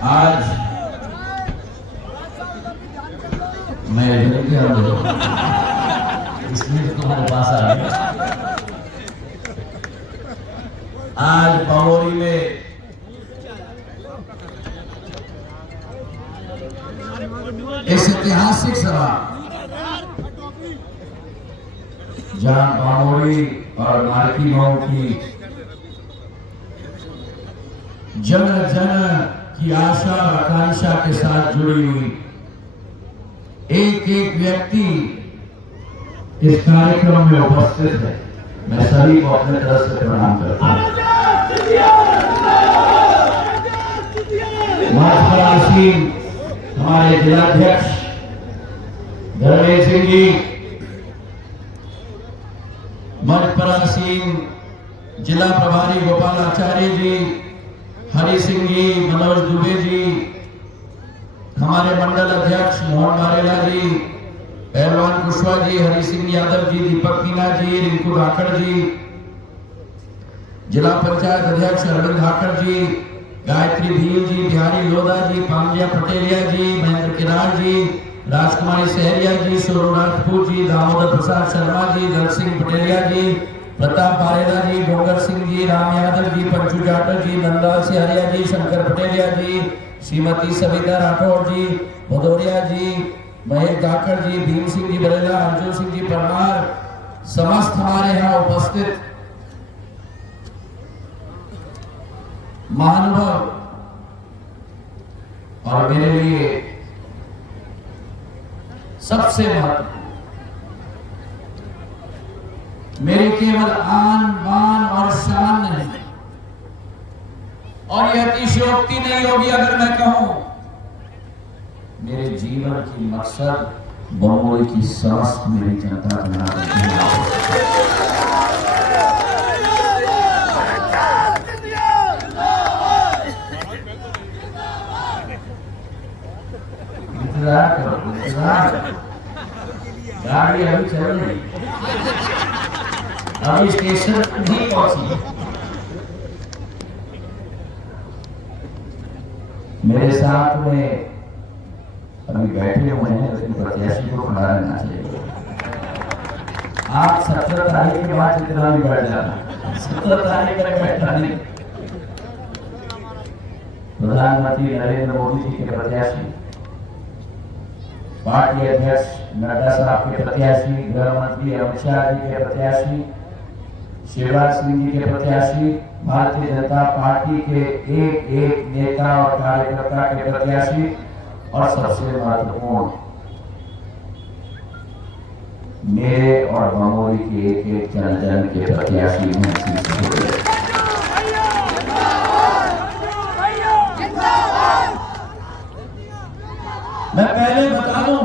आज मैं इसलिए तुम्हारे पास आ गया। आज बमोरी में इस ऐतिहासिक सभा जहां बमोरी और मार्की गांव की जन जन की आशा और आकांक्षा के साथ जुड़ी हुई एक एक व्यक्ति इस कार्यक्रम में उपस्थित है। मैं सभी को अपने तरफ से प्रणाम करता हूं। मंच पर आसीन हमारे जिलाध्यक्ष धर्मेंद्र सिंह जी, मंच पर आसीन जिला प्रभारी गोपाल आचार्य जी, हरि सिंह जी, मनोज दुबे जी, हमारे मंडल अध्यक्ष मोहन बारेला जी, पहलवान कुशवाहा जी, हरि सिंह यादव जी, दीपक मीना जी, रिंकू धाकड़ जी, जिला पंचायत अध्यक्ष अरविंद धाकड़ जी, गायत्री भील जी, बिहारी लोधा जी, पांड्या पटेलिया जी, महेंद्र किरार जी, राजकुमारी सहरिया जी, सोनू राजपूत जी, दामोदर प्रसाद शर्मा जी, दल सिंह पटेलिया जी, प्रताप बारेला जी, डोंगर सिंह जी, राम यादव जी, पंचू जाटव जी, नंदलाल सिहरिया जी, शंकर पटेलिया जी, श्रीमती सविता राठौर जी, भदौरिया जी, महेश धाकड़ जी, भीम सिंह जी बरेला, अर्जुन सिंह जी परमार, समस्त हमारे यहाँ उपस्थित महानुभाव और मेरे लिए सबसे महत्वपूर्ण, मेरी केवल आन बान और शान नहीं, और यह अतिशयोक्ति नहीं होगी अगर मैं कहूं मेरे जीवन की मकसद बमोरी की समस्त मेरी जनता को गाड़ी अभी चल रही, अभी स्टेशन नहीं पहुंची। मेरे साथ में अभी बैठे हुए हैं, लेकिन प्रत्याशी को खड़ा रहना चाहिए। आप 17 तारीख के बाद जितना भी बैठ जाना, 17 तारीख तक बैठा नहीं। प्रधानमंत्री नरेंद्र मोदी जी के प्रत्याशी, पार्टी अध्यक्ष नड्डा साहब के प्रत्याशी, गृह मंत्री अमित शाह जी के प्रत्याशी, शिवराज सिंह जी के प्रत्याशी, भारतीय जनता पार्टी के एक एक नेता और कार्यकर्ता के प्रत्याशी, और सबसे महत्वपूर्ण मेरे और बमोरी के एक एक जन जन के प्रत्याशी हैं। मैं पहले बता दूं,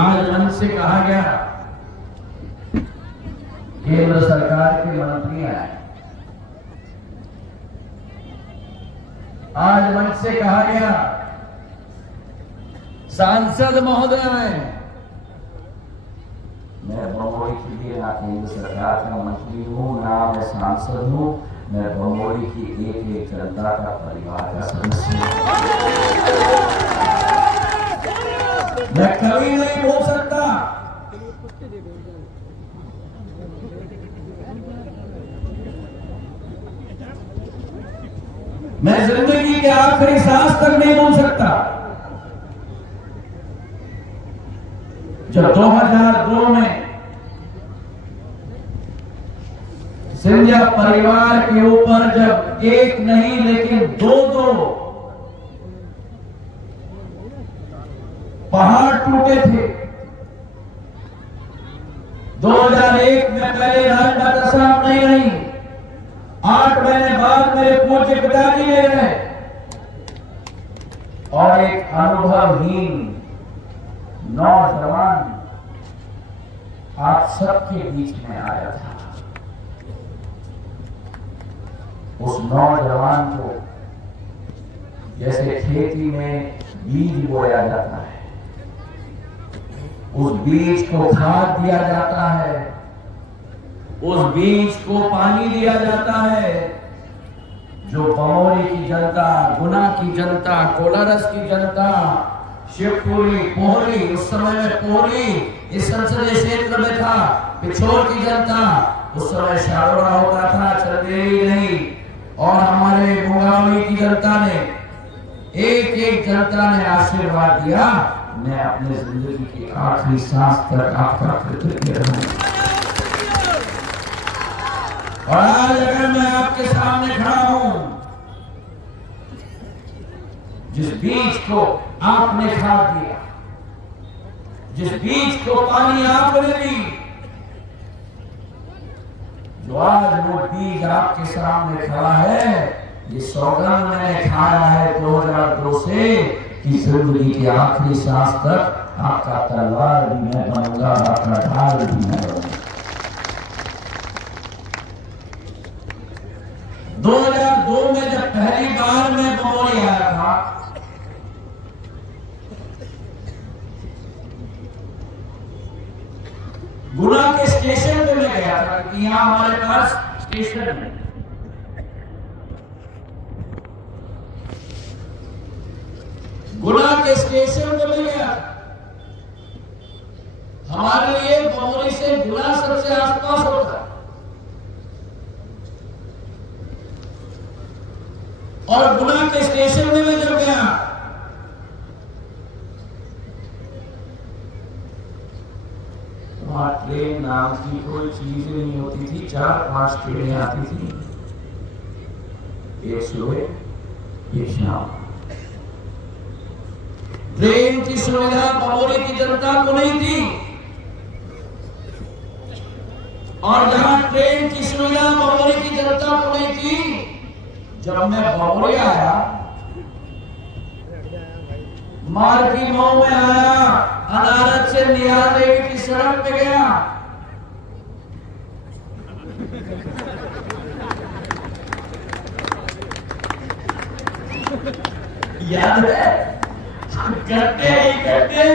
आज मंच से कहा गया केंद्र सरकार के मंत्री आए, आज मंच से कहा गया सांसद महोदय आए। मैं बमोरी के लिए ना केंद्र सरकार का मंत्री हूं, ना मैं सांसद हूं, मैं बमोरी की एक एक जनता का परिवार का सदस्य हूं। मैं कभी नहीं बोल सकता मैं जिंदगी के आखिरी सांस तक नहीं बोल सकता। जब 2002 में सिंधिया परिवार के ऊपर जब एक नहीं लेकिन दो पहाड़ टूटे थे, 2001 में पहले राजमाता साहब नहीं रही, 8 महीने बाद मेरे पूज्य पिताजी ले गए, और एक अनुभवहीन नौजवान आप सबके बीच में आया था। उस नौजवान को जैसे खेती में बीज बोया जाता है, उस बीज को खाद दिया जाता है, उस बीज को पानी दिया जाता है, जो बमोरी की जनता, गुना की जनता, कोलारस की जनता, शिवपुरी, पोहरी, उस समय में पोहरी इस संसदीय क्षेत्र में था, पिछोर की जनता, उस समय शारोरा होता था, चंदेरी नहीं, और हमारे मुंगावली की जनता ने, एक एक जनता ने आशीर्वाद दिया। मैं अपने जिंदगी की आखिरी सांस तक आपका कृतज्ञ रहूंगा। और आज अगर मैं आपके सामने खड़ा हूं, जिस बीज को आपने खाद दिया, जिस बीज को पानी आपने दी, जो आज वो बीज आपके सामने खड़ा है, ये सौगंध मैंने खाया है 2002 से कि जिंदगी की आखिरी सांस तक आपका तलवार भी मैं बनूंगा, आपका ढाल भी मैं बनूंगा। 2002 में जब पहली बार मैं बमोरी आया था, गुना के स्टेशन पे मैं गया था, क्योंकि यहाँ हमारे पास स्टेशन है। गुना के स्टेशन पे मैं गया, हमारे लिए बमोरी से गुना सबसे आसपास होता है, और गुना के स्टेशन में मैं जब गया, वहां ट्रेन नाम की कोई चीज नहीं होती थी। 4-5 ट्रेनें आती थी, एक सुबह एक शाम। ट्रेन की सुविधा बमोरी की जनता को नहीं थी, और जहां ट्रेन की सुविधा बमोरी की जनता को नहीं थी, जब मैं बमोरी आया, मार्गी मऊ में आया, अदालत से निहार देवी की सड़क पे गया, याद है? गड्ढे ही गड्ढे,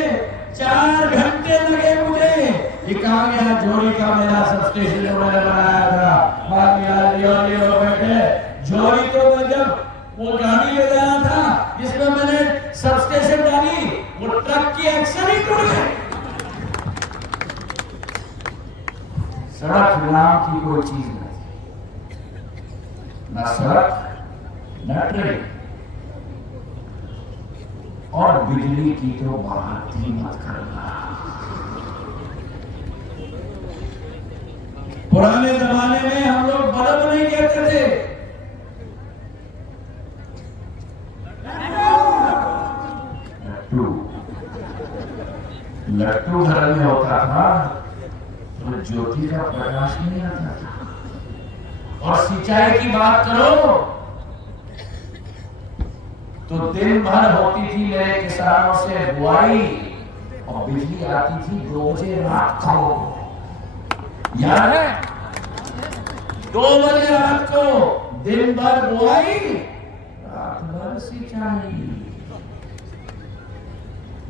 4 घंटे लगे मुझे। ये कहा गया जोड़ी का मेरा सब स्टेशन मैंने बनाया था, बाद में लियो बैठे जोड़ी। तो मैं जब वो गाड़ी ले गया था जिसमें मैंने सब स्टेशन डाली, वो ट्रक की एक्सल ही टूट गई। सड़क नाम की कोई चीज नहीं, न सड़क न ट्रेन, और बिजली की तो बात ही मत करना। पुराने जमाने में हम लोग बल्ब नहीं कहते थे, लट्टू घर में होता था, तो ज्योति का प्रकाश नहीं आता था। और सिंचाई की बात करो तो दिन भर होती थी मेरे किसानों से बुआई, और बिजली आती थी 2 बजे रात को। याद है? 2 बजे रात को, दिन भर बुआई, रात भर सिंचाई।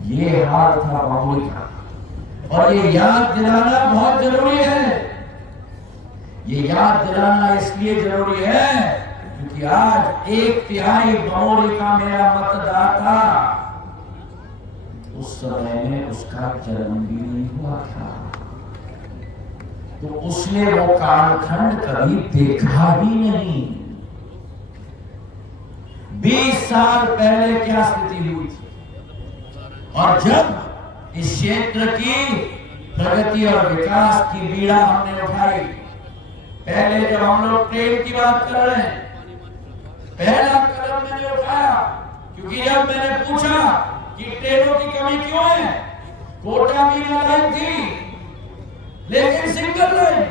ये हाल था बमोरी का, और ये याद दिलाना बहुत जरूरी है। ये याद दिलाना इसलिए जरूरी है क्योंकि आज 1/3 बमोरी का मेरा मतदाता उस समय में उसका जन्म भी नहीं हुआ था, तो उसने वो कालखंड कभी देखा भी नहीं। 20 साल पहले क्या स्थिति हुई थी, और जब इस क्षेत्र की प्रगति और विकास की बीड़ा हमने उठाई, पहले जब हम लोग ट्रेन की बात कर रहे हैं, पहला कदम मैंने उठाया, क्योंकि जब मैंने पूछा कि ट्रेनों की कमी क्यों है, कोटा मीना लाइन थी लेकिन सिंगल लाइन,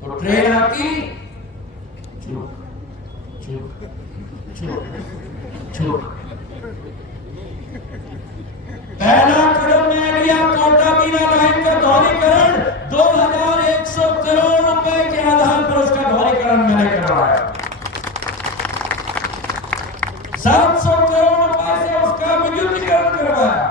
तो ट्रेन आती चुप चुप चुप चुप। पहला कदम मैंने लिया, कोटा मीना लाइन का दोहरीकरण, 2100 करोड़ रुपए के आधार पर उसका दोहरीकरण मैंने करवाया। 700 करोड़ रुपए से उसका विद्युतीकरण करवाया।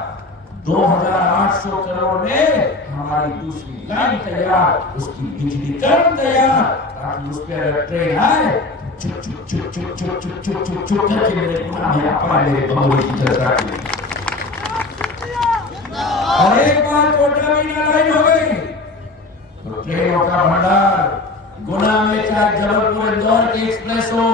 2800 करोड़ में हमारी दूसरी लाइन तैयार, उसकी बिजलीकरण तैयार, ताकि उस पर अगर ट्रेन आए चुप चुप चुप चुप चुप चुप चुप चुप चुप करके मेरे गुनाह में अपना मेरे बमोरी की चर्चा की। और एक बार कोटा में लड़ाई हो गई तो ट्रेनों का भंडार गुना में, चाहे जबलपुर इंदौर की एक्सप्रेस हो,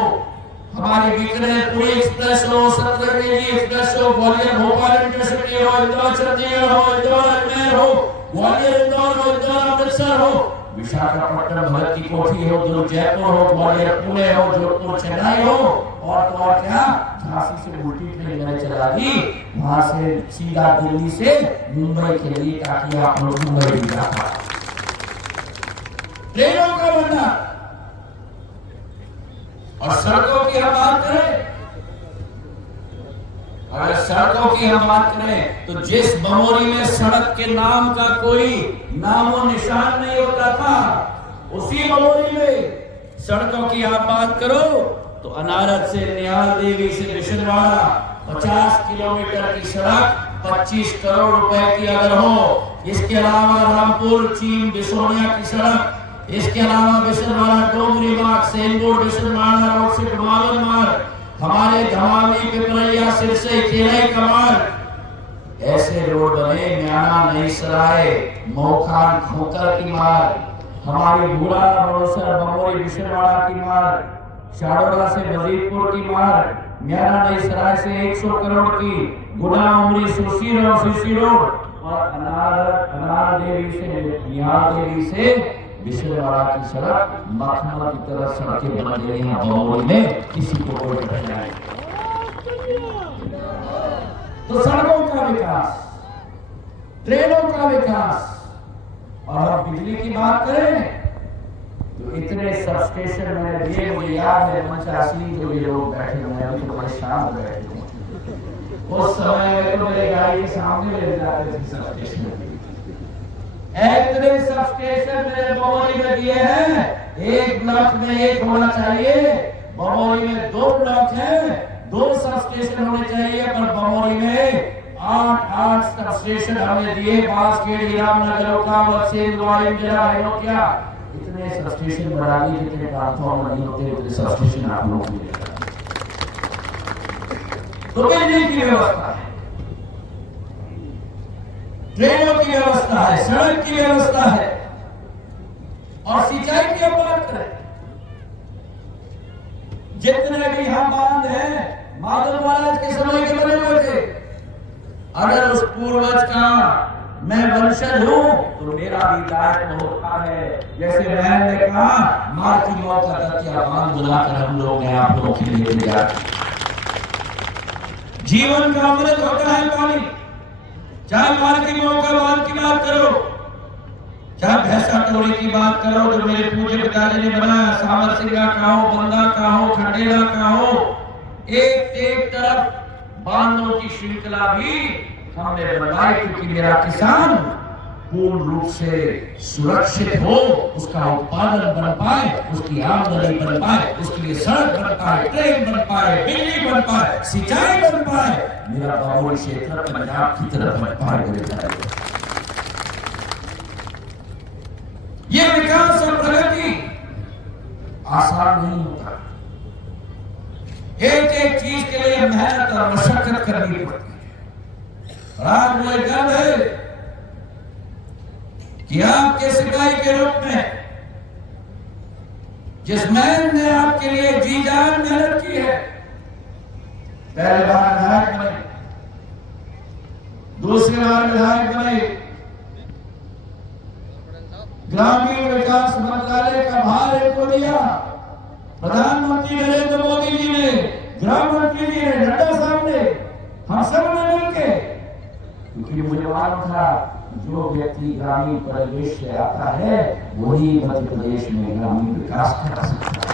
हमारी बीकानेर पुरी एक्सप्रेस हो, सतलज एक्सप्रेस हो, ग्वालियर भोपाल इंटरसिटी हो, इंदौर चंडीगढ़ हो, इंदौर अजमेर हो, ग्वालियर इंदौर हो, इंदौर अमृतसर हो, विशाखापट्टनम भरत की कोठी हो, जो जयपुर हो, ग्वालियर पुणे हो, जोधपुर चेन्नई हो, और तो और क्या झांसी से उल्टी ट्रेन मैंने चला दी, वहां से सीधा दिल्ली से मुंबई के लिए, ताकि आप लोग मुंबई भी जा पाए। ट्रेनों का भंडार। और सड़कों की हम बात करें, अगर सड़कों की हम बात करें तो जिस बमोरी में सड़क के नाम का कोई नामो निशान नहीं होता था, उसी बमोरी में सड़कों की आप बात करो तो अनारत से निहाल देवी से बिशनवाड़ा 50 किलोमीटर की सड़क 25 करोड़ रुपए की अगर हो, इसके अलावा रामपुर चीन बिसोनिया की सड़क, इसके अलावा बिशनवाड़ा डोंगरी मार्ग सेनपुर बिशनवाड़ा रोड से डुमावन मार्ग, हमारे धमावी पिपरिया सिरसे केरई का मार्ग, ऐसे रोड बने, म्याना नई सराय मोखान खोकर की मार्ग, हमारी भूरा बड़ोसर बमोरी बिशनवाड़ा की मार्ग, शाडोरा से वजीरपुर की मार्ग, म्याना नई सराय से 100 करोड़ की, गुना उमरी सुसी रोड, और अनार देवी से निहाल देवी से बिशनवाड़ा की सड़क मखना की तरह सड़कें बन गई हैं बमोरी में, किसी को कोई कठिनाई नहीं। तो सड़कों का विकास, ट्रेनों का विकास, और बिजली की बात करें तो इतने सब स्टेशन मैंने दिए, मुझे याद है मंचासी जो ये लोग बैठे हुए हैं तो परेशान हो गए थे उस समय में, तो मेरे गाड़ी के सामने ले जाते थे सब स्टेशन। इतने सब स्टेशन मेरे बमोरी में दिए हैं, एक ब्लॉक में एक होना चाहिए, बमोरी में 2 ब्लॉक हैं, 2 सब स्टेशन होने चाहिए, पर बमोरी में 8 सब स्टेशन हमने दिए, बांसखेड़ी रामनगर ओकावत सेन ग्वालियर जिला अयोध्या, इतने सब स्टेशन बना दिए जितने ट्रांसफार्मर नहीं होते उतने सब स्टेशन आप लोगों को दिए। तो बिजली की व्यवस्था है, ट्रेनों की व्यवस्था है, सड़क की व्यवस्था है, और सिंचाई की हम बात करें, जितने भी हम बांध हैं माधव महाराज के समय के बने हुए थे, अगर उस पूर्वज का मैं वंशज हूं तो मेरा भी दायित्व होता है, जैसे मैंने कहा मां की मौत का दतिया बांध बुलाकर हम लोग ने आप लोगों के लिए दिया। जीवन का अमृत होता है पानी, चाहे मार की मौत का बांध की बात करो, चाहे भैंसा टोली की बात करो जो मेरे पूज्य पिताजी ने बनाया, सावर सिंगा का हो, बंदा का हो, खंडेला का हो, एक तरफ बांधों की श्रृंखला भी हमने बनवाई, क्योंकि मेरा किसान पूर्ण रूप से सुरक्षित हो, उसका उत्पादन बन पाए, उसकी आमदनी बन पाए, उसके लिए सड़क बन पाए, ट्रेन बन पाए, बिजली बन पाए, सिंचाई बन पाए, मेरा बमोरी क्षेत्र पंजाब की तरफ बन पाए। ये विकास और प्रगति आसान नहीं होता, एक चीज के लिए मेहनत और मशक्कत करनी पड़ती है। आज मुझे गर्व है कि आपके सिपाही के रूप में जिस मैन ने आपके लिए जी जान मेहनत की है, पहले बार विधायक बने, दूसरी बार विधायक बने, ग्रामीण विकास मंत्रालय का भार इनको दिया, प्रधानमंत्री नरेंद्र मोदी जी ने, गृह मंत्री जी ने, नड्डा साहब ने, हम सब ने मिलकर, क्योंकि मुझे मालूम था जो व्यक्ति ग्रामीण परिवेश से आता है वही मध्य प्रदेश में ग्रामीण विकास कर सकता है।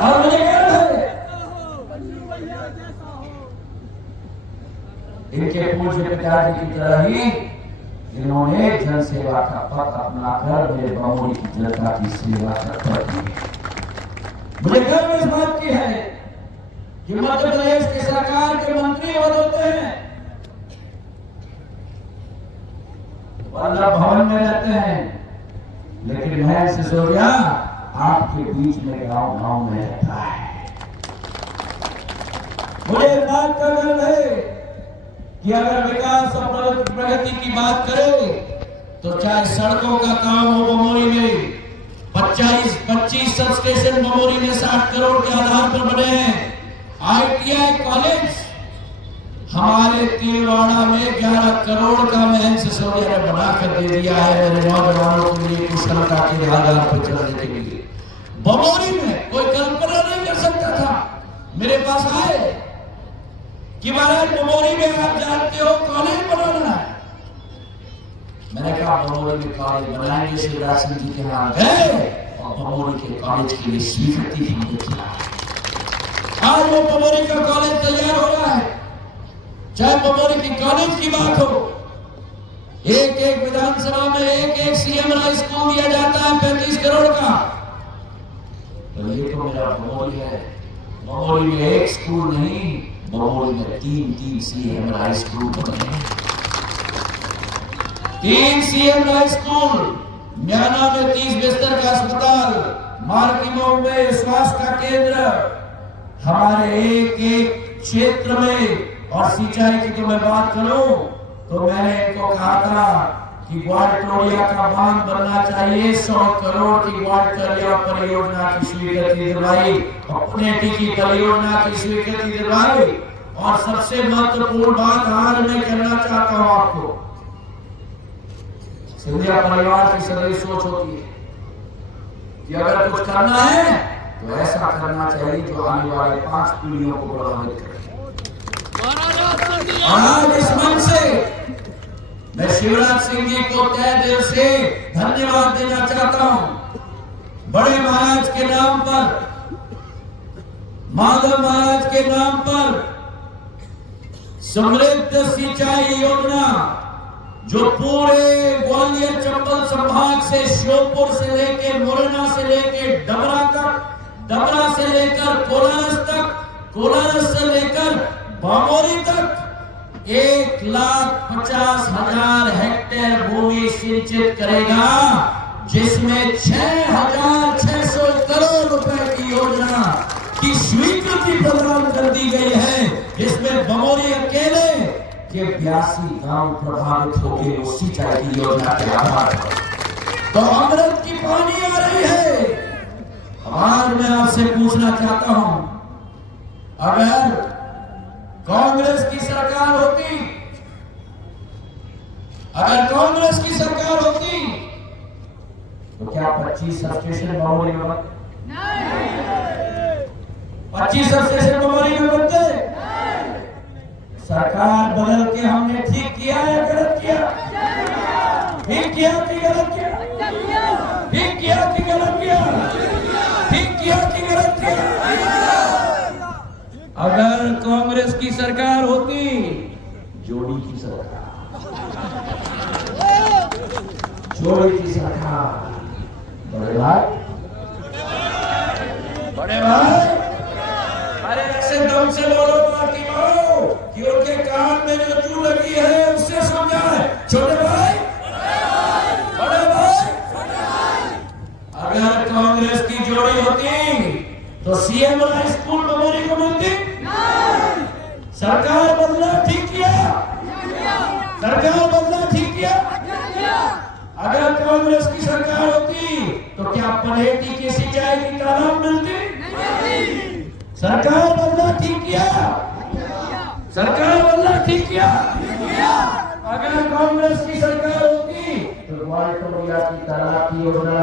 और मुझे गर्व है इनके पूज्य पिताजी की तरह ही इन्होंने जन सेवा का पथ अपनाकर मेरे बमोरी की जनता की सेवा करती है। मुझे गर्व इस बात की है कि मध्य प्रदेश की सरकार के मंत्री होते हैं, वल्लभ भवन में रहते हैं, लेकिन महेंद्र सिसोदिया आपके बीच में गांव गांव में रहता है। मुझे बात का गर्व है कि अगर विकास और प्रगति की बात करें तो चाहे सड़कों का काम हो बमोरी में 25 सब स्टेशन बमोरी में 60 करोड़ के आधार पर बने हैं। ITI कॉलेज हमारे तिलवाड़ा में 11 करोड़ का महेंद्र सिसोदिया ने बनाकर दे दिया है मेरे नौजवानों के लिए कुशलता के आधार पर चलने के लिए। बमोरी में कोई कल्पना नहीं कर सकता था। मेरे पास आए कि महाराज बमोरी में आप जानते हो कॉलेज बनाना है। मैंने कहा बमोरी में कॉलेज बनाएंगे। शिवराज सिंह जी के यहाँ गए और बमोरी के कॉलेज के लिए स्वीकृति हमने किया। आज वो बमोरी का कॉलेज तैयार हो रहा है। चाहे बमोरी की कॉलेज की बात हो, एक विधानसभा में एक CM राय स्कूल दिया जाता है 35 करोड़ का। तो ये तो मेरा बमोरी है। बमोरी में एक स्कूल नहीं, बमोरी में 3 CM राय स्कूल बने। 3 CM राय स्कूल, म्याना में 30 बिस्तर का अस्पताल, मार्किमो में स्वास्थ्य का केंद्र। हमारे एक क्षेत्र में और सिंचाई की तो मैं बात करूं तो मैंने इनको कहा था कि ग्वालटोरिया का बांध बनना चाहिए। 100 करोड़ की ग्वालटोरिया परियोजना की स्वीकृति दिलवाई, पुनेटी की परियोजना की स्वीकृति दिलवाई। और सबसे महत्वपूर्ण बात आज मैं कहना चाहता हूं आपको, सिंधिया परिवार की सदैव सोच होती है कि अगर कुछ करना है तो ऐसा करना चाहिए जो आने वाले 5 पीढ़ियों को प्रभावित करे। आज इस मंच से मैं शिवराज सिंह जी को तहे दिल से धन्यवाद देना चाहता हूं। बड़े महाराज के नाम पर, माधव महाराज के नाम पर समृद्ध सिंचाई योजना जो पूरे ग्वालियर चंबल संभाग से श्योपुर से लेकर मुरैना से लेकर डबरा तक, डबरा से लेकर कोलारस तक, कोलारस से लेकर बमोरी तक 1,50,000 हेक्टेयर भूमि सिंचित करेगा, जिसमें 6,600 करोड़ रुपए की योजना की स्वीकृति प्रदान कर दी गई है। इसमें बमोरी अकेले के 82 गांव प्रभावित हो गए उस सिंचाई की योजना के आधार पर। तो अमृत की पानी आ रही है। आज मैं आपसे पूछना चाहता हूं, अगर कांग्रेस की सरकार होती, अगर कांग्रेस की सरकार होती तो क्या 25 सब स्टेशन बमोरी में बनते? 25 सब स्टेशन बमोरी में बनते? सरकार बदल के हमने ठीक किया या गलत किया? ठीक किया कि गलत किया? ठीक किया कि गलत किया? ठीक किया कि गलत किया? अगर कांग्रेस की सरकार होती, जोड़ी की सरकार, जोड़ी की सरकार, बड़े भाई, बड़े भाई, अरे ऐसे दम से बोलो पार्टी को कि उनके कान में जो चू लगी है उससे समझाए। छोटे भाई, बड़े भाई, अगर कांग्रेस की जोड़ी होती तो CM राय स्कूल बमोरी को मिलती? सरकार बदला ठीक किया? सरकार बदला ठीक किया? अगर कांग्रेस की सरकार होती तो क्या पनेटी की सिंचाई की तालाब मिलती? सरकार बदला ठीक किया? सरकार बदला ठीक किया? अगर कांग्रेस की सरकार होती तो ग्वालटोरिया की तालाब की योजना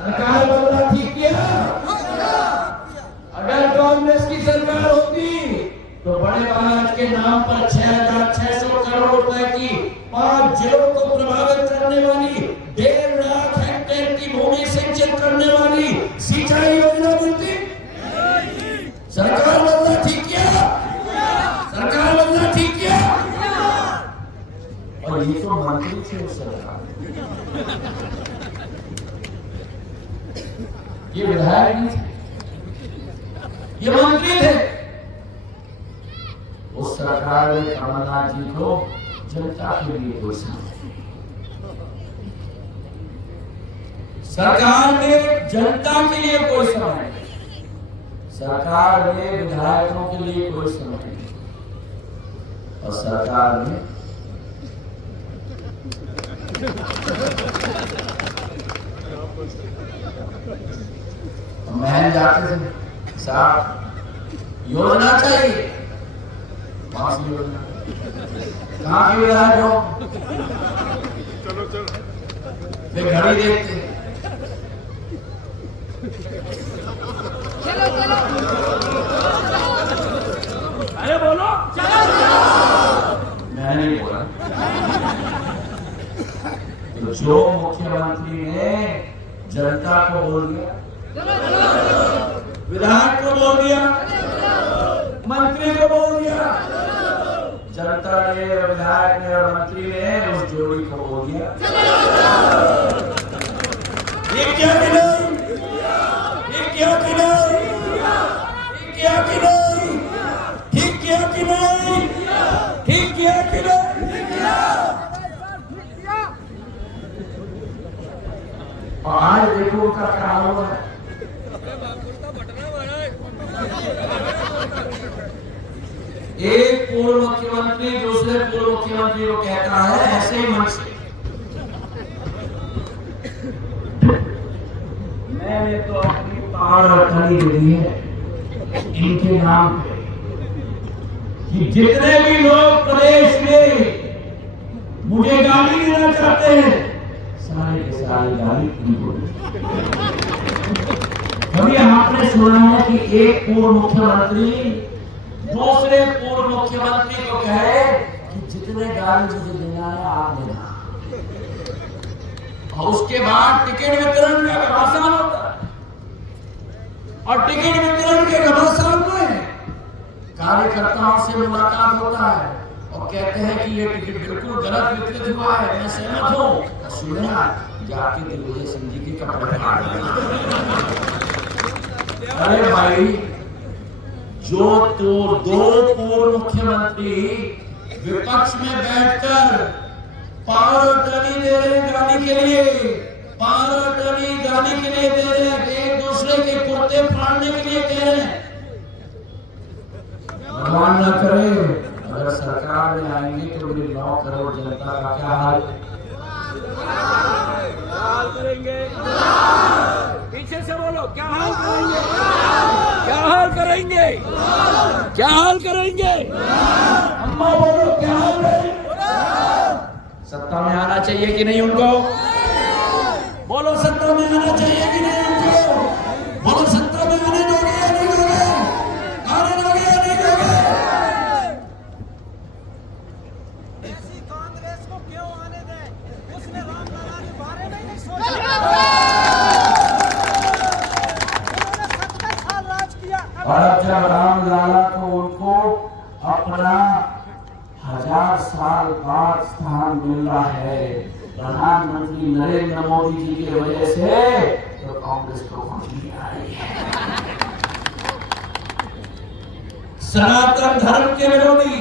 सरकार बदला ठीक किया? अगर कांग्रेस की सरकार होती तो बड़े महाराज के नाम पर 6,600 करोड़ रुपए की 5 जिलों को प्रभावित करने वाली 1.5 लाख हेक्टेयर की भूमि सिंचित करने वाली सिंचाई योजना बनती? सरकार बदला ठीक किया? सरकार बदला ठीक किया? और ये तो मंत्री थे उस सरकार, ये विधायक नहीं थे, ये मंत्री थे। उस सरकार ने कमलनाथ जी को जनता के लिए घोषणा, सरकार में जनता के लिए कोई समय नहीं, सरकार में विधायकों के लिए कोई समय नहीं, और सरकार में महल जाते थे साहब योजना चाहिए, कहाँ की योजना, कहाँ की विधायक हो, फिर घड़ी देखते अरे बोलो मैं नहीं बोला। तो जो मुख्यमंत्री ने जनता को बोल दिया, विधायक को बोल दिया, मंत्री को बोल दिया, जनता ने, विधायक ने और मंत्री ने उस जोड़ी को बोल दिया। ये क्या कि नहीं, ये क्या कि नहीं, ये क्या कि नहीं, ठीक किया कि नहीं, ठीक किया कि नहीं। और आज देखो उनका क्या हुआ है। एक पूर्व मुख्यमंत्री दूसरे पूर्व मुख्यमंत्री को कहता है ऐसे ही मन से, मैंने तो अपनी पावरखनी दे दी है इनके नाम पे कि जितने भी लोग प्रदेश में मुझे गाली देना चाहते हैं सारे के सारे गाली इनको। कभी आपने सुना है कि एक पूर्व मुख्यमंत्री दूसरे पूर्व मुख्यमंत्री को कहे कि जितने गाली मुझे देना है आप देना, और उसके बाद टिकट वितरण का घमासान होता है, और टिकट वितरण के घमासान में कार्यकर्ताओं से मुलाकात होता है और कहते हैं कि ये टिकट बिल्कुल गलत वितरित हुआ है, मैं सहमत हूं, सुना जाके दिग्विजय सिंह जी के कपड़े फाड़ दिए। अरे भाई, जो तो दो पूर्व मुख्यमंत्री विपक्ष में बैठकर पावर अटर्नी दे रहे हैं गाली के लिए, पावर अटर्नी गाली के लिए दे रहे हैं, एक दूसरे के कुर्ते फाड़ने के लिए कह रहे हैं। भगवान न करे अगर सरकार में आएंगे तो मेरी 9 करोड़ जनता का क्या हाल करेंगे। पीछे से बोलो, क्या हाल करेंगे, क्या हाल करेंगे, क्या हाल करेंगे। अम्मा बोलो क्या हाल करेंगे। सत्ता में आना चाहिए कि नहीं उनको, बोलो सत्ता में आना चाहिए कि नहीं उनको, बोलो सत्ता में आने दोगे या नहीं दोगे, आने दोगे या नहीं दोगे। ऐसी कांग्रेस को क्यों आने दें, उसने रामलला के बारे में नहीं सोचा। उन्होंने 70 साल राज किया। और अब जब रामलला को उनको अपना 1000 साल बाद स्थान मिल रहा है प्रधानमंत्री नरेंद्र मोदी जी की वजह से, तो कांग्रेस को खुशी आ रही है। सनातन धर्म के विरोधी,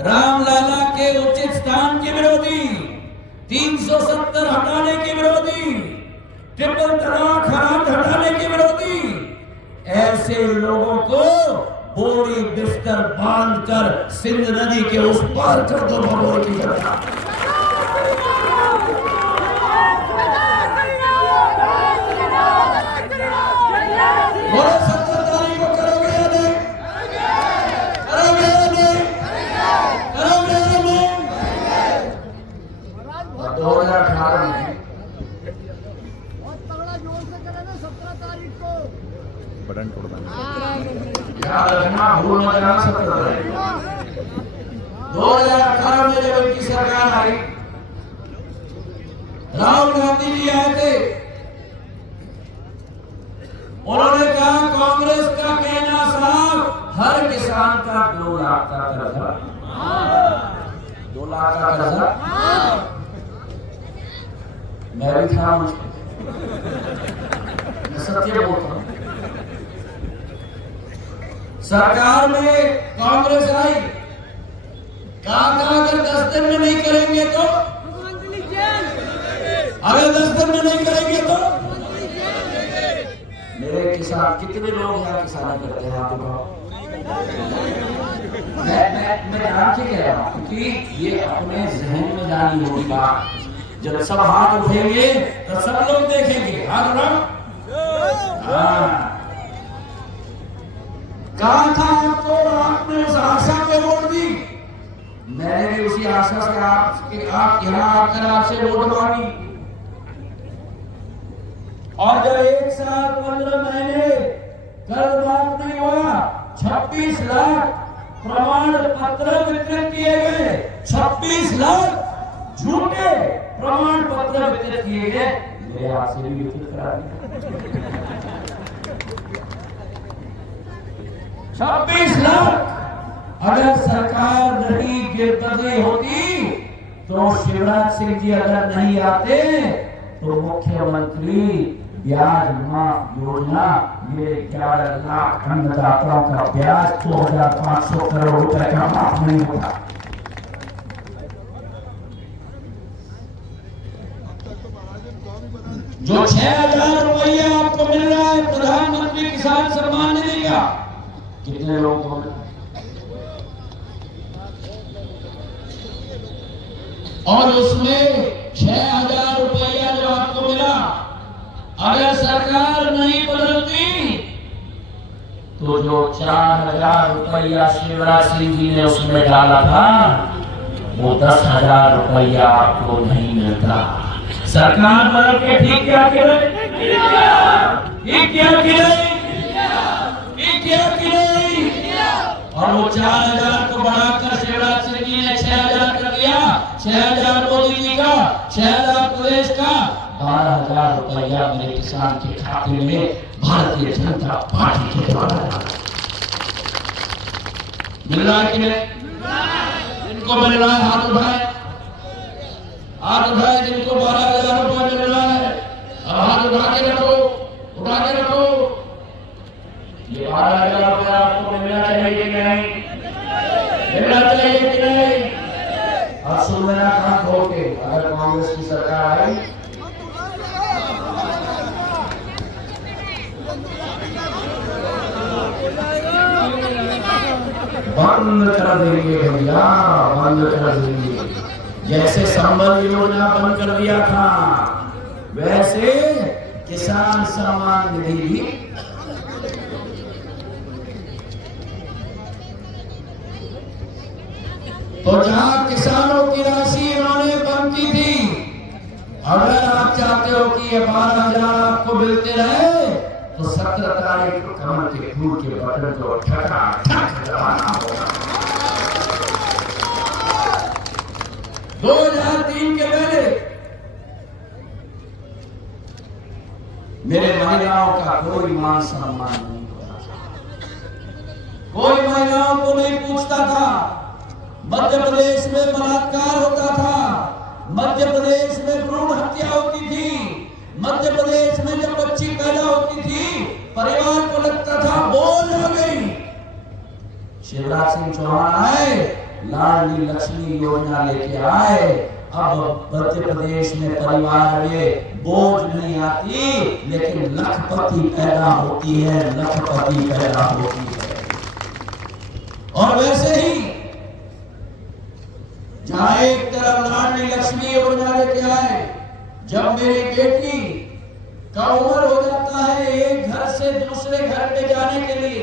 रामलला के उचित स्थान के विरोधी, 370 हटाने के विरोधी, ट्रिपल तलाक हटाने के विरोधी, ऐसे लोगों को बोरी बिस्तर बांधकर सिंध नदी के उस पार कर दो भगोड़ की जनता। बोलो 70 तारीख को करोगे या नहीं, करोगे या नहीं, करोगे या नहीं। 2018 में बहुत तगड़ा जोर से करेंगे 17 तारीख को। बटन तोड़ देना। याद रखना, भूल मत जाना। 17 तारीख 2018 में जब इनकी सरकार आई, राहुल गांधी जी आए थे, उन्होंने कहा कांग्रेस का कहना साहब, हर किसान का 2 लाख का कर्जा, 2 लाख का कर्जा। मैं भी था, मैं सत्य बोलता हूं। सरकार में कांग्रेस आई, कहा अगर 10 दिन में नहीं करेंगे तो, अगर 10 दिन में नहीं करेंगे तो किसान, कितने लोग यहाँ किसानी करते हैं हाथ उठाओ। मैं जान के कह रहा हूँ क्योंकि ये अपने जहन में जानी होगी बात। जब सब हाथ उठेंगे तो सब लोग देखेंगे हाथ उठाओ। कहा था आपको, आपने उस आशा पे वोट दी, मैंने भी उसी आशा से आप यहाँ आकर आपसे वोट मांगी। और जब 1 साल 15 महीने कर्ज माफ नहीं हुआ, 26 लाख प्रमाण पत्र वितरित किए गए, 26 लाख झूठे प्रमाण पत्र वितरित किए गए। मेरे हाथ से भी वितरित करा दिया 26 लाख। अगर सरकार नहीं गिरफ्तारी होती तो शिवराज सिंह जी अगर नहीं आते तो मुख्यमंत्री ब्याज माफ योजना, ये 11 लाख अन्नदाताओं का ब्याज 2500 करोड़ रुपए का माफ नहीं होता। जो 6000 रुपया आपको मिल रहा है प्रधानमंत्री किसान सम्मान निधि का, कितने लोगों को मिल रहा है? और उसमें 6000 रुपया जो आपको मिला, अगर सरकार नहीं बदलती तो जो 4000 रुपया शिवराज सिंह जी ने उसमें डाला था वो 10,000 रुपया आपको नहीं मिलता। सरकार बदल के ठीक क्या करे, और वो 4000 को बढ़ाकर शिवराज सिंह जी ने 6000 कर दिया। 6000 मोदी जी का, 6000 प्रदेश का, 12,000 रुपया मेरे किसान के खाते में भारतीय जनता पार्टी के द्वारा मिल रहा है कि नहीं? जिनको मिल रहा है हाथ उठाए, हाथ उठाए। जिनको 12,000 रुपया मिल रहा है अब हाथ उठा के रखो, उठा के रखो। ये 12,000 रुपया आपको मिलना चाहिए कि नहीं? मिलना चाहिए कि नहीं? अब सुन लेना कान खोल के, अगर कांग्रेस की सरकार आई बंद कर देंगे भैया, बंद कर देंगे। जैसे संबल योजना बंद कर दिया था वैसे किसान सम्मान निधि भी। तो जहां किसानों की राशि इन्होंने बंद की थी, अगर आप चाहते हो कि ये 12,000 आपको मिलते रहे तो 17 तारीख को कमल के फूल के बटन को ठक दबाना होगा। 2003 के पहले मेरे महिलाओं का कोई मान सम्मान नहीं होता, कोई महिलाओं को नहीं पूछता था। मध्य प्रदेश में बलात्कार होता था, मध्य प्रदेश में भ्रूण हत्या होती थी, मध्य प्रदेश में जब बच्ची पैदा होती थी परिवार को लगता था बोझ आ गई। शिवराज सिंह चौहान आए, लाडली लक्ष्मी योजना लेके आए। अब मध्य प्रदेश में परिवार में बोझ नहीं आती, लेकिन लखपति पैदा होती है, लखपति पैदा होती है। और वैसे ही जहां एक तरफ लाडली लक्ष्मी योजना लेके आए, जब मेरी बेटी का उम्र हो जाता है एक घर से दूसरे घर पे जाने के लिए,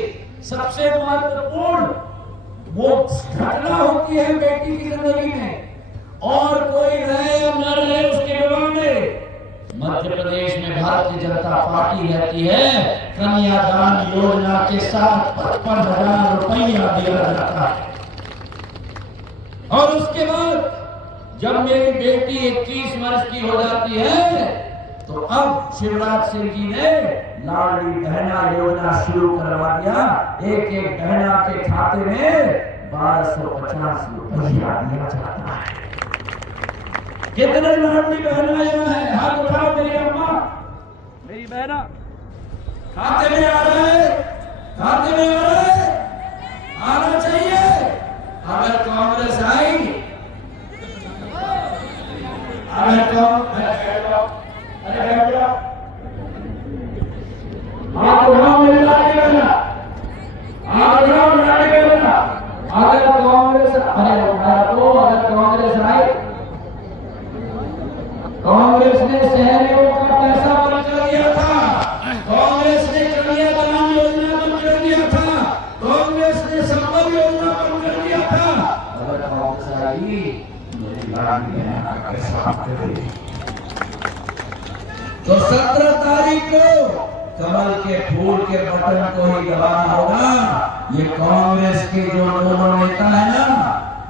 सबसे महत्वपूर्ण वो घटना होती है बेटी की जिंदगी में, और कोई रहे या न रहे उसके विवाह में, मध्य प्रदेश में भारतीय जनता पार्टी रहती है। कन्यादान योजना के साथ 55,000 रुपया दिया जाता है। और उसके बाद जब मेरी बेटी 21 वर्ष की हो जाती है तो अब शिवराज सिंह जी ने लाडली बहना योजना शुरू करवा दिया। एक एक बहना के खाते में 1250 रुपया दिया जाता है। कितने लाडली बहना यहाँ है? हाथ उठाओ मेरी अम्मा, मेरी बहना खाते में आ रहा है, खाते में आ रहा है, आना चाहिए। अगर कांग्रेस आई, अगर हाथ उठाओ कांग्रेस ने शहरों का पैसा बंद कर दिया था, कांग्रेस ने कन्यादान योजना बंद कर दिया था, कांग्रेस ने संबल योजना बंद कर दिया था। अगर कांग्रेस आई तो 17 तारीख को कमल के फूल के बटन को ही दबाना होगा। ये कांग्रेस के जो दोनों नेता है ना,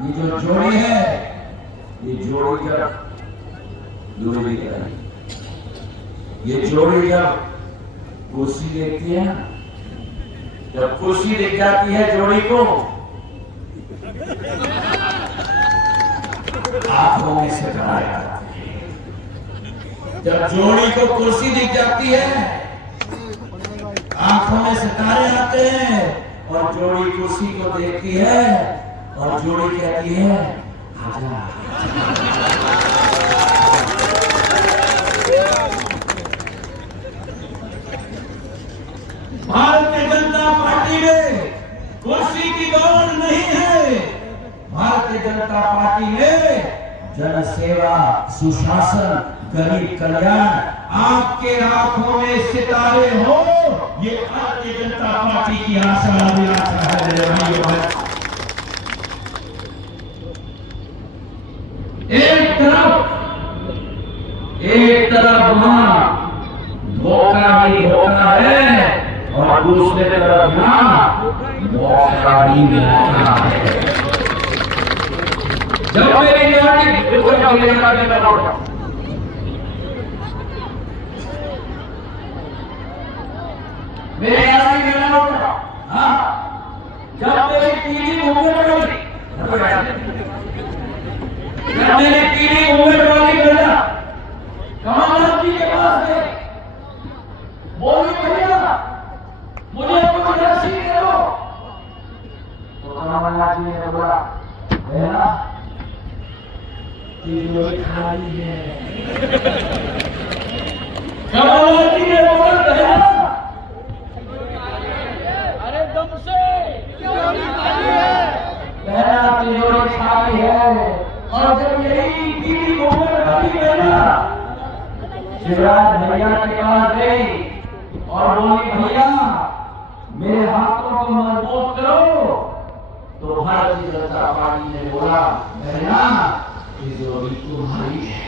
ये जो जोड़ी है, ये जोड़ी जब ये जोड़ी जब कुर्सी देखती है, जब कुर्सी दिख जाती है जोड़ी को, आंखों में सितारे आते हैं। जब जोड़ी को कुर्सी दिख जाती है, आंखों में सितारे आते हैं, और जोड़ी कुर्सी को देखती है और जोड़ी कहती है आजा। भारतीय जनता पार्टी में कुर्सी की दौड़ नहीं है। भारतीय जनता पार्टी में जनसेवा, सुशासन, गरीब कल्याण, आपके आंखों में सितारे हो, ये भारतीय जनता पार्टी की आशा अभिलाषा है। एक तरफ वहां धोखा ही धोखा है, और दूसरे तरफ मौका ही मौका है। जब मेरी जब मेरी पीली घूंघट वाली, जब मेरी पीली घूंघट वाली बेटा कमलनाथ जी के पास गए, बोली भैया मुझे कुछ राशि दे दो, तो कमलनाथ जी ने बोला बेटा तिजोरी खाली है। कमलनाथ जी ने बोला बेटा अरे दम से तिजोरी खाली है। और जब यही पीली घूंघट वाली बेटा शिवराज भैया के पास गई और बोली भैया मेरे हाथों को मजबूत करो, तो भारतीय जनता पार्टी ने बोला बहना तिजोरी तुम्हारी है।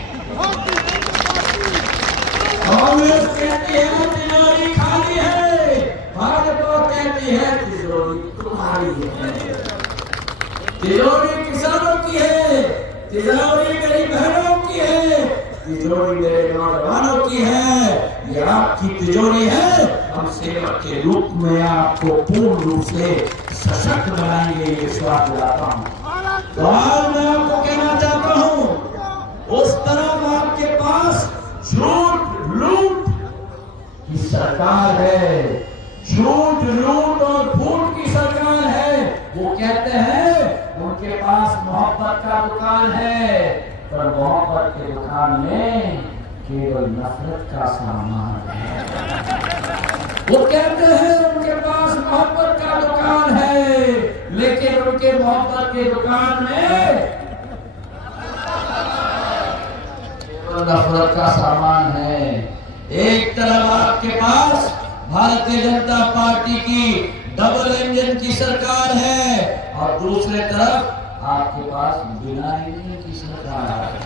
कांग्रेस कहती है तिजोरी खाली है, भाजपा कहती है तिजोरी तुम्हारी है। तिजोरी किसानों की है, तिजोरी मेरी बहनों की है, तिजोरी मेरे नौजवानों की है। ये आपकी तिजोरी है। हम सेवक के रूप में आपको पूर्ण रूप से सशक्त बनाएंगे, ये विश्वास दिलाता हूँ। तो आज मैं आपको कहना चाहता हूँ, उस तरफ आपके पास झूठ लूट की सरकार है, झूठ लूट और फूट की सरकार है। वो कहते हैं उनके पास मोहब्बत का दुकान है, पर मोहब्बत के दुकान में केवल नफरत का सामान है। वो कहते हैं उनके पास मोहब्बत का दुकान है, लेकिन उनके मोहब्बत के दुकान में केवल नफरत का सामान है। एक तरफ आपके पास भारतीय जनता पार्टी की डबल इंजन की सरकार है, और दूसरे तरफ आपके पास बिना इंजन की सरकार है।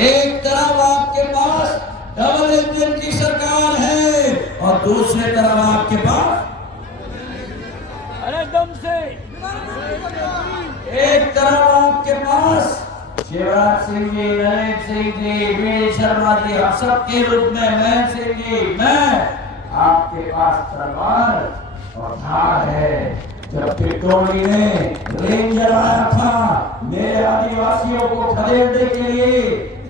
एक तरफ आपके पास डबल इंजन की सरकार है, और दूसरे तरफ आपके पास अरे दम से एक तरफ आपके पास शिवराज सिंह जी, नरेंद्र सिंह जी, वीर शर्मा जी, आप सबके रूप में मैं सिंह जी, मैं आपके पास तलवार और धार है। जब टिटोली ने रेंजर आया था मेरे आदिवासियों को खदेड़ने के लिए,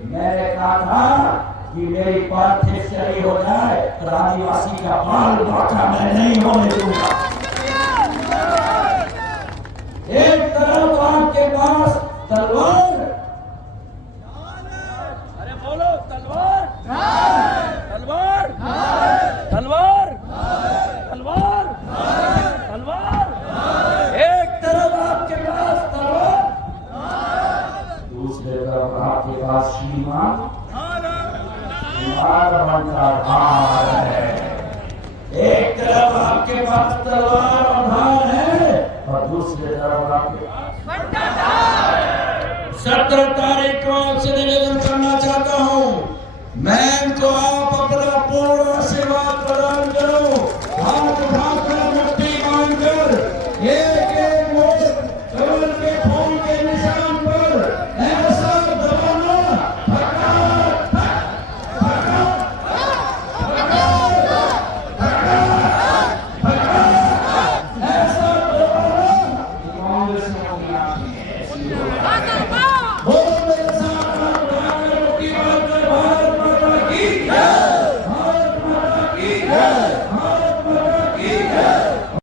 मैंने कहा था कि मेरी पार्थिव शरीर हो जाए तो आदिवासी का बाल बाका मैं नहीं होने दूंगा। एक तरफ आपके पास तलवार, अरे बोलो तलवार तलवार तलवार तलवार तलवार। एक तरफ आपके पास तलवार, दूसरे तरफ आपके पास श्रीमान आगमन का भार है। एक तरफ आपके पास तलवार और धार है और दूसरी तरफ आपके पास 17 तारीख को आपसे निवेदन करना चाहता हूँ, मैम को आप अपना पूर्ण आशीर्वाद प्रदान करो, हाथ उठाकर मुट्ठी बांधकर ये